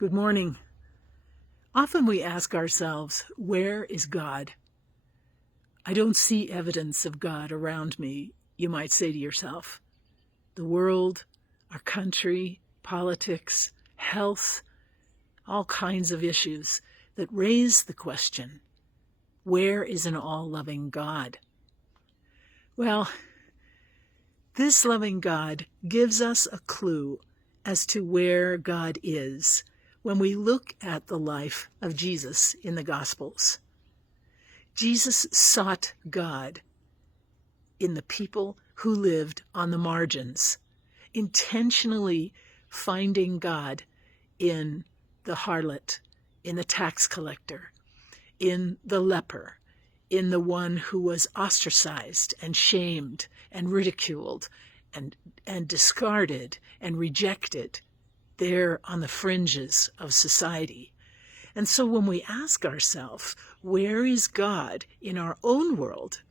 Good morning. Often we ask ourselves, where is God? I don't see evidence of God around me, you might say to yourself. The world, our country, politics, health, all kinds of issues that raise the question, where is an all-loving God? Well, this loving God gives us a clue as to where God is when we look at the life of Jesus in the Gospels. Jesus sought God in the people who lived on the margins, intentionally finding God in the harlot, in the tax collector, in the leper, in the one who was ostracized and shamed and ridiculed and discarded and rejected there on the fringes of society. And so when we ask ourselves, where is God in our own world?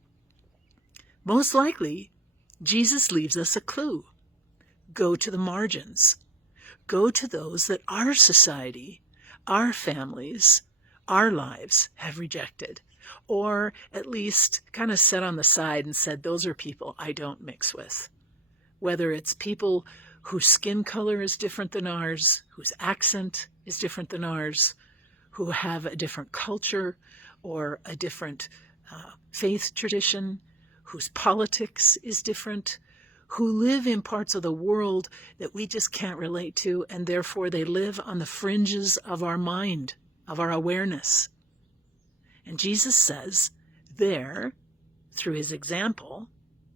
Most likely, Jesus leaves us a clue. Go to the margins. Go to those that our society, our families, our lives have rejected, or at least kind of set on the side and said, those are people I don't mix with. Whether it's people whose skin color is different than ours, whose accent is different than ours, who have a different culture or a different faith tradition, whose politics is different, who live in parts of the world that we just can't relate to, and therefore they live on the fringes of our mind, of our awareness. And Jesus says, there, through his example,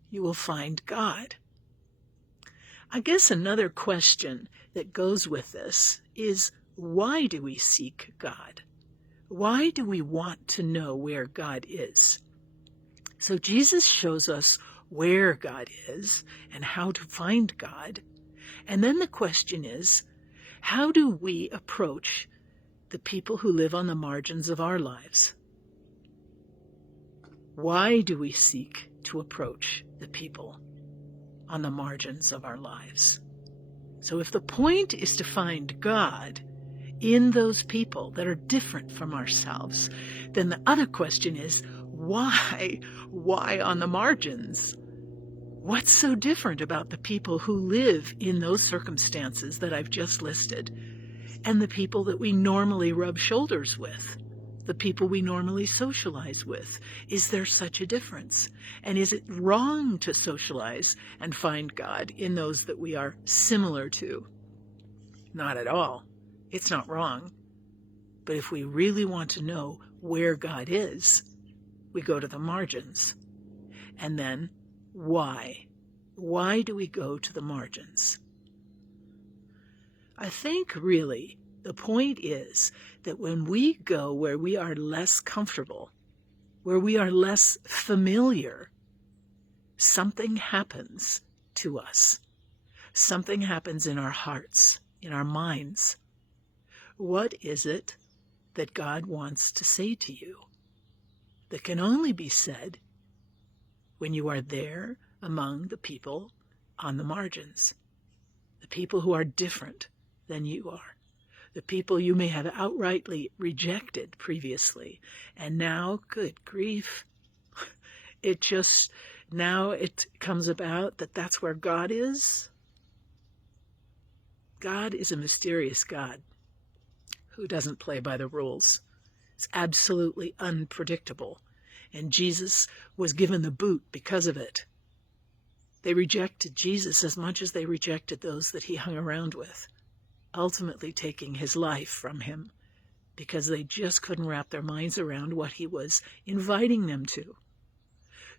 you will find God. I guess another question that goes with this is, why do we seek God? Why do we want to know where God is? So Jesus shows us where God is and how to find God. And then the question is, how do we approach the people who live on the margins of our lives? Why do we seek to approach the people on the margins of our lives? So if the point is to find God in those people that are different from ourselves, then the other question is, why? Why on the margins? What's so different about the people who live in those circumstances that I've just listed and the people that we normally rub shoulders with, the people we normally socialize with? Is there such a difference? And is it wrong to socialize and find God in those that we are similar to? Not at all. It's not wrong. But if we really want to know where God is, we go to the margins. And then, why? Why do we go to the margins? I think really the point is that when we go where we are less comfortable, where we are less familiar, something happens to us. Something happens in our hearts, in our minds. What is it that God wants to say to you that can only be said when you are there among the people on the margins, the people who are different than you are, the people you may have outrightly rejected previously, and now, good grief, now it comes about that that's where God is. God is a mysterious God who doesn't play by the rules. It's absolutely unpredictable, and Jesus was given the boot because of it. They rejected Jesus as much as they rejected those that he hung around with, ultimately taking his life from him because they just couldn't wrap their minds around what he was inviting them to.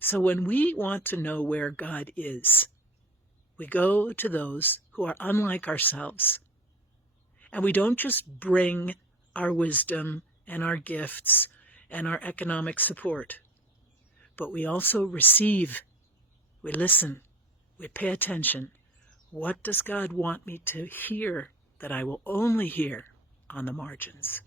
So when we want to know where God is, we go to those who are unlike ourselves. And we don't just bring our wisdom and our gifts and our economic support, but we also receive, we listen, we pay attention. What does God want me to hear that I will only hear on the margins?